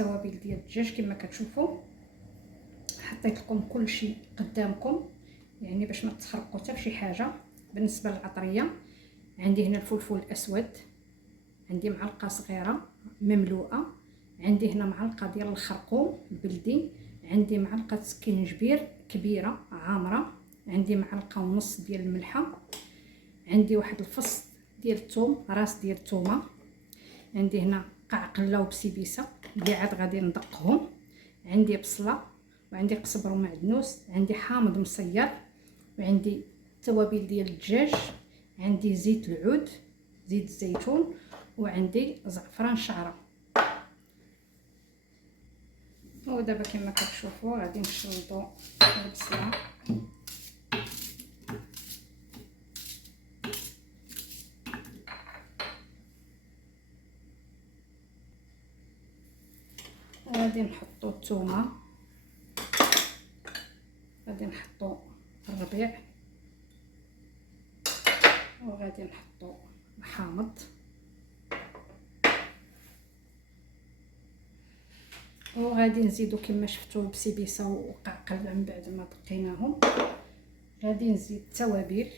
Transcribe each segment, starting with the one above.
التوابل ديال الدجاج كما كتشوفوا. حطيت لكم كل شيء قدامكم يعني باش ما تخرقوا حتى فشي حاجه. بالنسبه للعطريه عندي هنا الفلفل الاسود، عندي معلقه صغيره مملوءه، عندي هنا معلقه ديال الخرقوم البلدي، عندي معلقه سكينجبير كبيره عامره، عندي معلقه ونص ديال الملحه، عندي واحد الفص ديال الثوم، راس ديال الثومه، عندي هنا قعقله وبسيبيسه اللي عاد غادي ندقهم، عندي بصله، وعندي قزبر ومعدنوس، عندي حامض مصير، وعندي التوابل ديال الدجاج، عندي زيت العود، زيت الزيتون، وعندي زعفران شعره. ودابا كما كتشوفوا غادي نشلطوا البصله غادي نحطوا الثومه، غادي نحطوا الربيع، وغادي نحطوا الحامض، وغادي نزيدو كما شفتوا بسيبيسه وقعقل من بعد ما دقيناهم. غادي نزيد التوابل،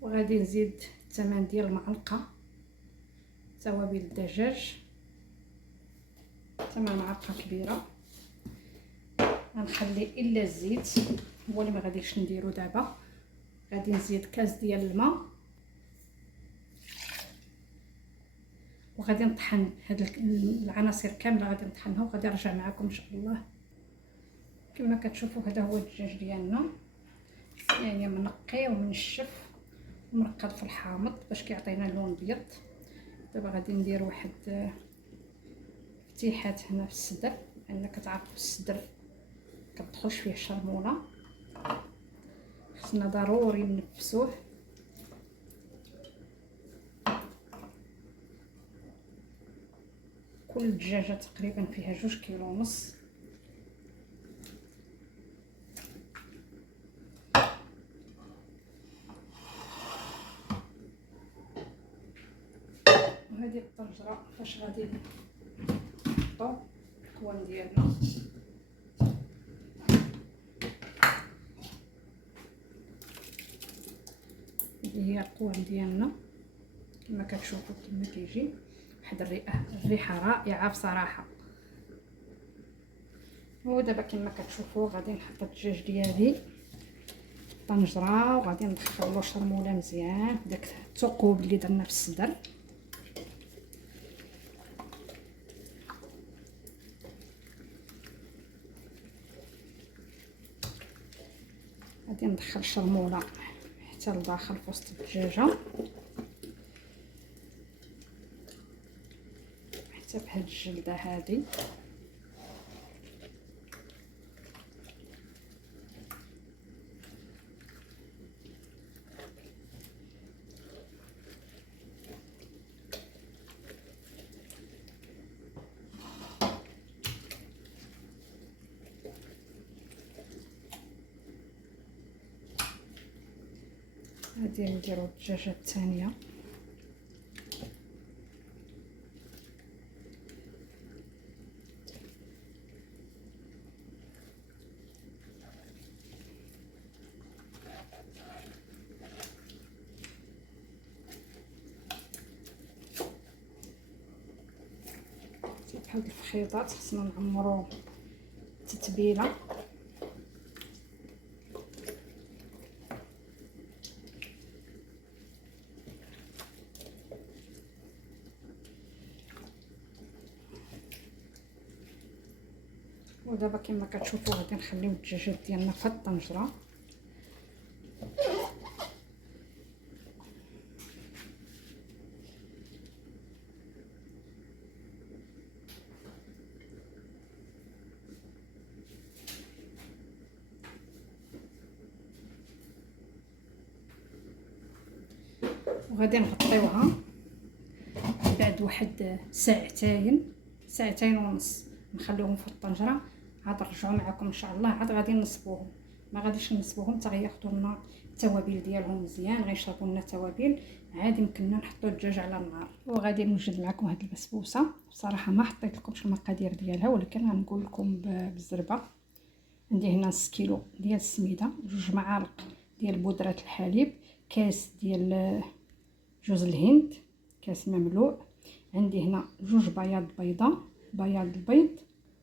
وغادي نزيد 8 ديال المعلقه توابل الدجاج، 8 معالق كبيره. غنخلي الا الزيت هو اللي ما غاديش نديرو دابا. غادي نزيد كاس ديال الماء، وغادي نطحن هاد العناصر كامله، غادي نطحنها وغادي نرجع معكم ان شاء الله. كما كتشوفوا هذا هو الدجاج ديالنا، يعني منقي ومنشف ومرقد في الحامض باش كيعطينا لون ابيض. دابا غادي ندير واحد فتيحات هنا في الصدر، لان كتعرفوا الصدر كتدخلش فيه الشرموله، خصنا ضروري ننفسوه. كل دجاجه تقريبا فيها 2 كيلو ونص. وهذه الطنجره فاش غادي نحطو الكوان ديالنا. هي القوام ديالنا كما كتشوفوا كما كيجي، واحد الريحه رائعه بصراحه. ودابا كما كتشوفوا غادي نحط الدجاج ديالي طنجره، وغادي ندخل له شرموله مزيان داك الثقوب اللي درنا في الصدر. غادي ندخل شرموله حتى لداخل في وسط الدجاجه، حتى بهاد الجلده هذه. غادي نديرو الدجاجه الثانيه، بحال الفخيطات خصنا نعمرو التتبيله. ودابا كما كتشوفوا غادي نخليو الدجاجات ديالنا في الطنجره. وغادي نغطيوها بعد واحد ساعتين ونص، نخليهم في الطنجره. عاد نرجعوا معكم ان شاء الله. عاد غادي نصبوهم، ما غاديش نصبوهم حتى غياخذوا لنا التوابل ديالهم مزيان، غيشربوا لنا التوابل عادي. يمكننا نحطوا الدجاج على النار. وغادي نوجد معكم هذه البسبوسه. بصراحه ما حطيت لكمش المقادير ديالها، ولكن غنقول لكم بالزربه. عندي هنا نص كيلو ديال السميده، 2 معالق ديال بودره الحليب، كاس ديال جوز الهند، كاس مملوء. عندي هنا 2 بياض البيض،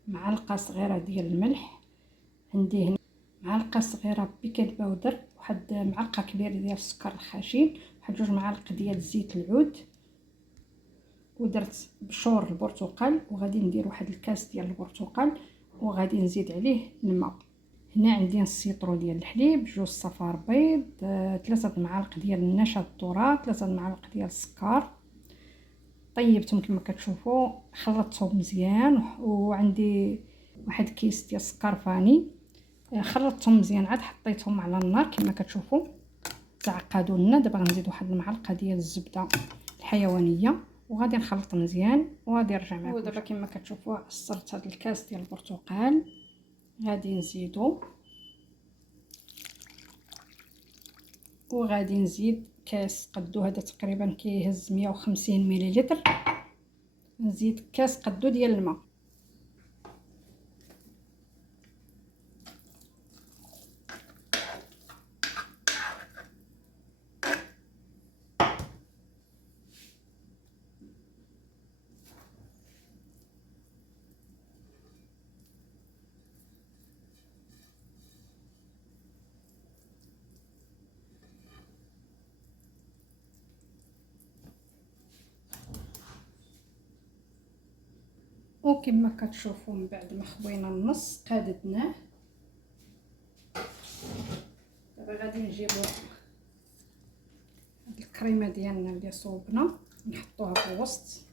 معلقه صغيره ديال الملح. عندي هنا معلقه صغيره بيكنج باودر، واحد معلقه كبيره ديال السكر الخشن، واحد 2 معالق ديال زيت العود، ودرت بشور البرتقال. وغادي ندير واحد الكاس ديال البرتقال، وغادي نزيد عليه الماء. هنا عندي نص سيطرو ديال الحليب، 2 صفار بيض، 3 معالق ديال النشا الذره، 3 معالق ديال السكر. طيبتهم كما كتشوفوا، خلطتهم مزيان. وعندي واحد كيس ديال السكر فاني، خلطتهم مزيان عاد حطيتهم على النار كما كتشوفوا تعقدوا لنا. دابا غنزيد واحد المعلقه ديال الزبده الحيوانيه، وغادي نخلط مزيان وغادي نرجع معكم. ودابا كما كتشوفوا عصرت هذا الكاس ديال البرتقال، غادي نزيدو، وغادي نزيد كاس قدو، هذا تقريبا كيهز 150 مليلتر. نزيد كاس قدو ديال الماء. وكما كتشوفوا من بعد ما خوينا النص قاددناه. دابا غادي نجيبو هاد الكريمه ديالنا اللي صوبنا، نحطوها في الوسط.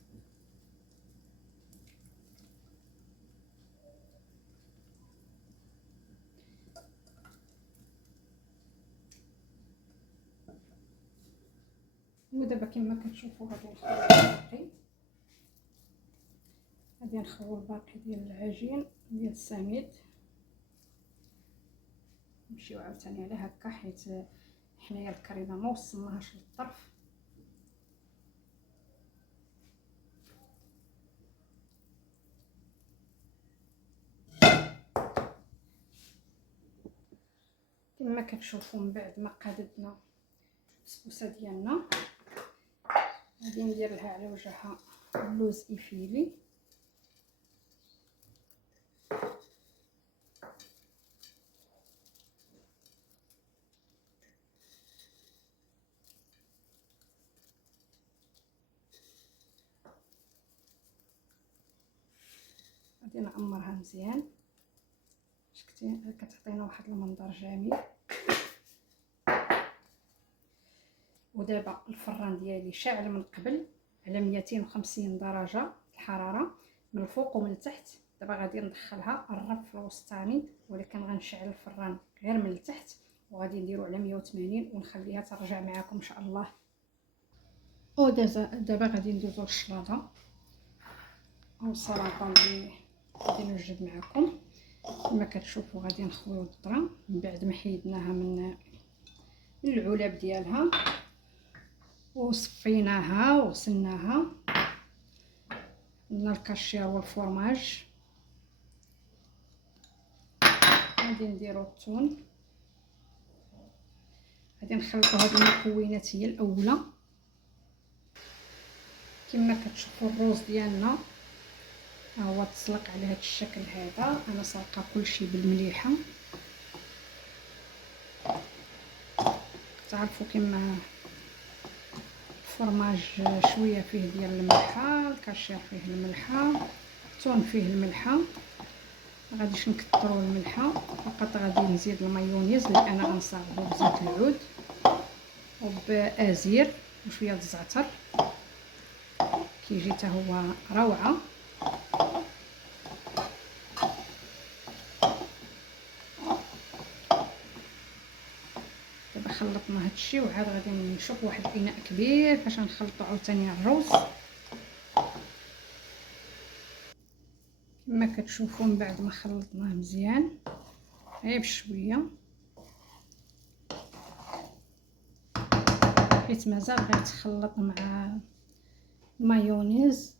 ودابا كما كتشوفوا غادي نخوي الباقي ديال العجين ديال السميد. نمشيو عاوتاني على هكا، حيت حنايا الكريمه ما وصلناهاش للطرف. كما كتشوفوا من بعد ما قاددنا البسبوسه ديالنا، غادي ندير لها على وجهها اللوز ايفيلي. غادي نعمرها مزيان، كتعطينا واحد المنظر جميل. ودابا الفران ديالي شاعل من قبل على 250 درجه الحراره من الفوق ومن التحت. دابا غادي ندخلها الرف الوسطاني، ولكن غنشعل الفران غير من التحت، وغادي نديرو على 180 ونخليها ترجع معكم ان شاء الله. ودابا غادي ندوزو للشلاضه او السلطه اللي غادي نوجد معكم. كما كتشوفوا غادي نخويو الذره من بعد ما حيدناها من العلب ديالها وصفيناها وغسلناها. عندنا الكاشير والفرماج. غادي نديرو الثوم، غادي نخلطوا هاد المكونات هي الاولى. كما كتشوفوا الروز ديالنا هو تسلق على هذا الشكل هذا. انا سلقه كلشي بالمليحه. تعرفوا كما الفرماج شويه فيه ديال الملحه، الكاشير فيه الملحه، الثوم فيه الملحه. ما غاديش نكثروا الملحه، فقط غادي نزيد المايونيز اللي انا غنصاوبو بزيت العود وبازير وشويه د الزعتر، كيجي حتى هو روعه. دابا خلطنا هادشي وعاد غادي نشوف واحد الاناء كبير باش نخلطوا عاوتاني الروز. كما كتشوفوا من بعد ما خلطناه مزيان غير بشويه حيت مازال غيتخلط مع المايونيز.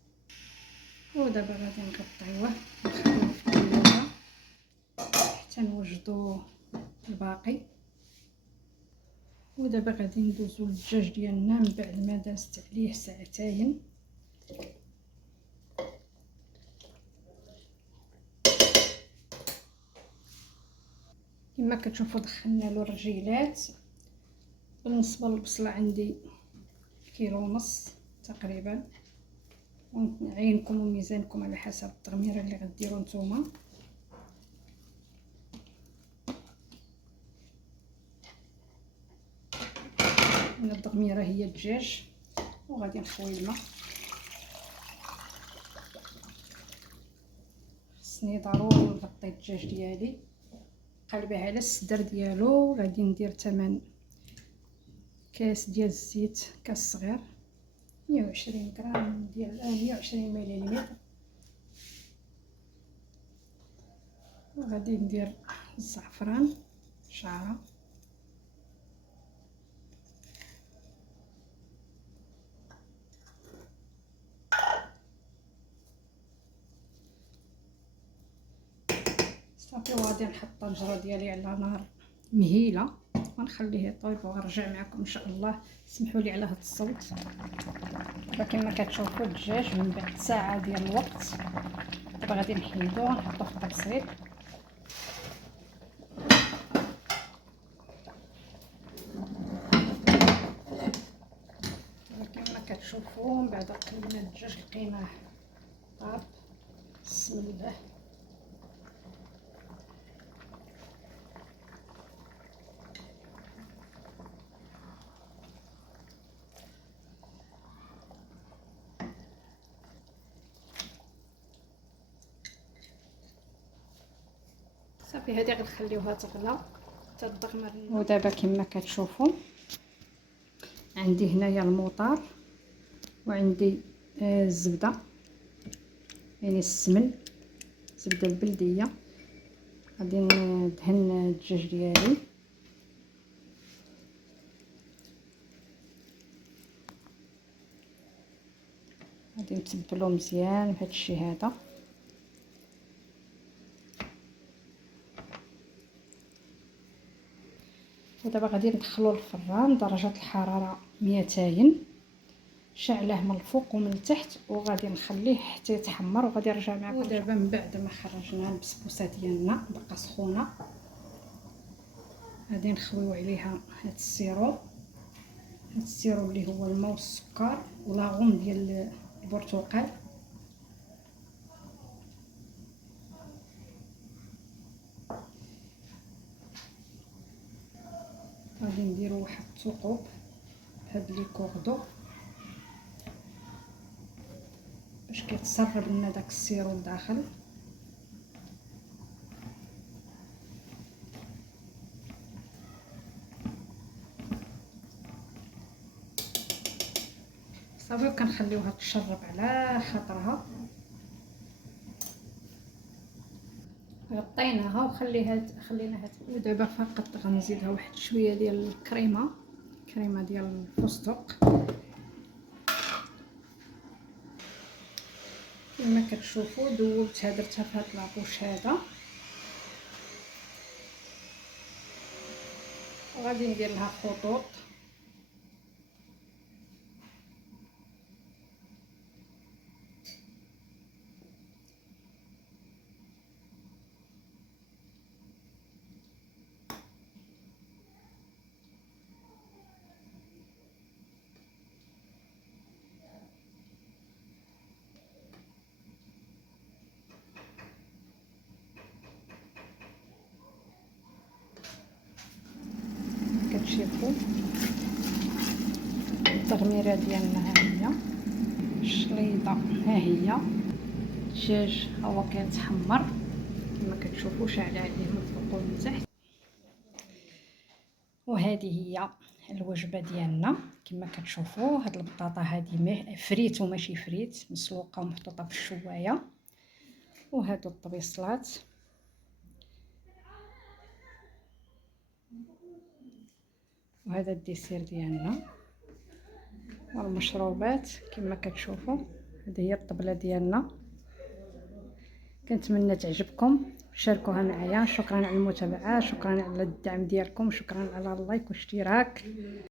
ودابا غادي نغطيوه ونخليوه في الثلاجه حتى نوجدو الباقي. ودابا غادي ندوزو للدجاج ديالنا من بعد ما دازت عليه ساعتين. كما كتشوفوا دخلنا له الرجيلات. بالنسبه للبصله عندي كيلو ونص تقريبا، ونعينكم وميزانكم على حسب التغميره اللي غديروا نتوما. من التغميره هي الدجاج. وغادي نخوي الماء. خصني ضروري نغطي الدجاج ديالي، قلبه على الصدر ديالو. غادي ندير 8 كاس ديال الزيت، كاس صغير 120 غرام ديال 120 مليلتر. وغادي ندير الزعفران شعره، صافي. وغادي نحط الطنجره ديالي على نار مهيله ونخليه يطيب ونرجع معكم ان شاء الله. سمحوا لي على هذا الصوت. دابا كما كتشوفوا الدجاج من بعد ساعه ديال الوقت دابا غادي نحيدوه ونحطوه في الطبسيل. كما كتشوفوا من بعد قلبنا الدجاج لقيناه طاب. بسم الله. صافي هذه غنخليوها تغلى حتى تدغمر. ودابا كما كتشوفوا عندي هنايا الموطار وعندي الزبده، يعني السمن، زبده البلديه. غادي ندهن الدجاج ديالي. غادي نتبلو مزيان بهذا الشيء هذا. ودابا غادي ندخلو للفران درجه الحراره 200، شعله من الفوق ومن التحت، وغادي نخليه حتى يتحمر وغادي نرجع معكم. ودابا من بعد ما خرجنا البسبوسه ديالنا بقى سخونه، غادي نخويو عليها هاد السيرو. هاد السيرو اللي هو الماء والسكر ولاغوم ديال البرتقال. غادي نديرو واحد الثقوب بهاد لي كوردو باش كيتسرب لنا داك السيرو لداخل. صافي وكنخليوها تشرب على خاطرها. غطيناها خليناها. ودابا فقط غنزيدها واحد شويه ديال الكريمه ديال الفستق. كما كتشوفوا دوبتها درتها في هاد لاطوش هذا، وغادي ندير لها خطوط. كتشوفوا التغميره ديالنا ها هي، الشليطه ها هي، الدجاج ها هو كيتحمر كما كتشوفوا، شاعله عليه من الفوق ومن تحت. وهذه هي الوجبه ديالنا. كما كتشوفوا هاد البطاطا هذه فريت وماشي فريت، مسلوقه ومحطوطه في الشوايه. وهادو الطبيصلات، وهذا الديسير ديالنا. والمشروبات كما كتشوفوا. هذه هي الطبله ديالنا، كنتمنى تعجبكم، شاركوها معايا. شكرا على المتابعه، شكرا على الدعم ديالكم، شكرا على اللايك والاشتراك.